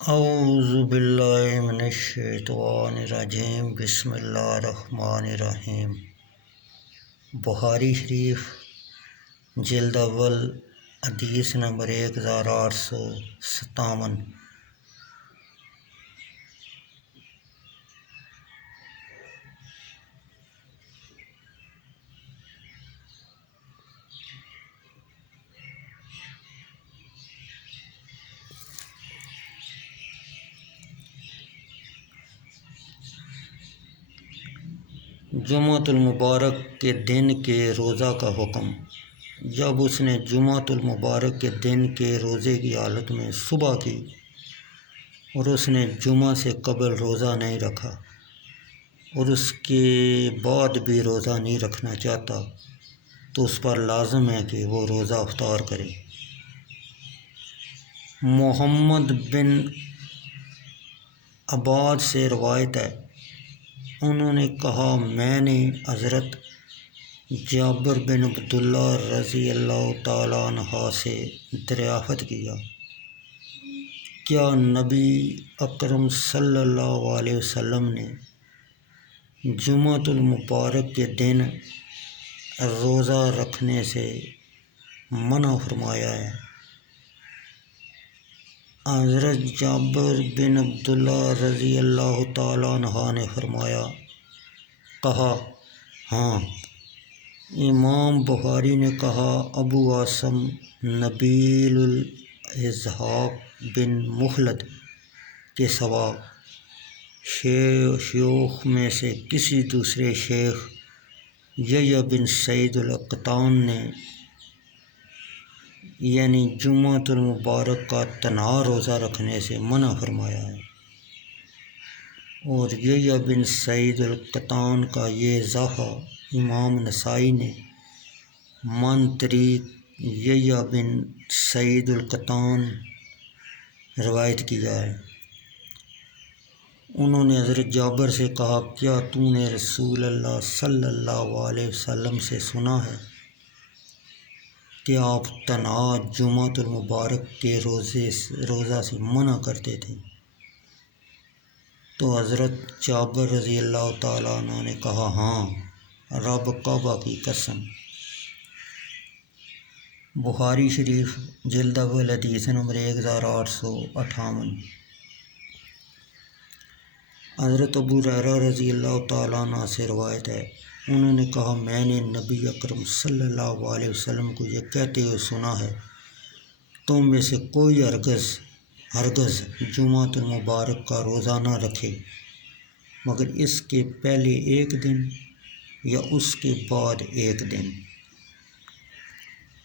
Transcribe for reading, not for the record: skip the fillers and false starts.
اعوذ باللہ من الشیطان الرجیم بسم اللہ الرحمن الرحیم۔ بخاری شریف جلد اول حدیث نمبر 1857۔ جمعۃ المبارک کے دن کے روزہ کا حکم۔ جب اس نے جمعۃ المبارک کے دن کے روزے کی حالت میں صبح کی اور اس نے جمعہ سے قبل روزہ نہیں رکھا اور اس کے بعد بھی روزہ نہیں رکھنا چاہتا تو اس پر لازم ہے کہ وہ روزہ افطار کرے۔ محمد بن عباد سے روایت ہے، انہوں نے کہا میں نے حضرت جابر بن عبداللہ رضی اللہ تعالیٰ عنہ سے دریافت کیا، کیا نبی اکرم صلی اللہ علیہ وسلم نے جمعۃ المبارک کے دن روزہ رکھنے سے منع فرمایا ہے؟ حضرت جابر بن عبداللہ رضی اللہ تعالیٰ عنہ نے کہا ہاں۔ امام بخاری نے کہا ابو عاصم نبیل الاسحاق بن مخلد کے سوا شیوخ میں سے کسی دوسرے شیخ یحییٰ بن سعید القطان نے یعنی جمعۃ المبارک کا تنہا روزہ رکھنے سے منع فرمایا ہے، اور یحییٰ بن سعید القطان کا یہ اضافہ امام نسائی نے من طریق یحییٰ بن سعید القطان روایت کیا ہے۔ انہوں نے حضرت جابر سے کہا کیا تو نے رسول اللہ صلی اللہ علیہ وسلم سے سنا ہے کہ آپ تنہا جمعۃ المبارک کے روزہ سے منع کرتے تھے؟ تو حضرت جابر رضی اللہ تعالیٰ عنہ نے کہا ہاں، رب کعبہ کی قسم۔ بخاری شریف جلد اول حدیث نمبر 1858۔ حضرت ابو ہریرہ رضی اللہ تعالیٰ عنہ سے روایت ہے، انہوں نے کہا میں نے نبی اکرم صلی اللہ علیہ وسلم کو یہ کہتے ہوئے سنا ہے، تم میں سے کوئی ہرگز جمعۃ المبارک کا روزہ نہ رکھے مگر اس کے پہلے ایک دن یا اس کے بعد ایک دن۔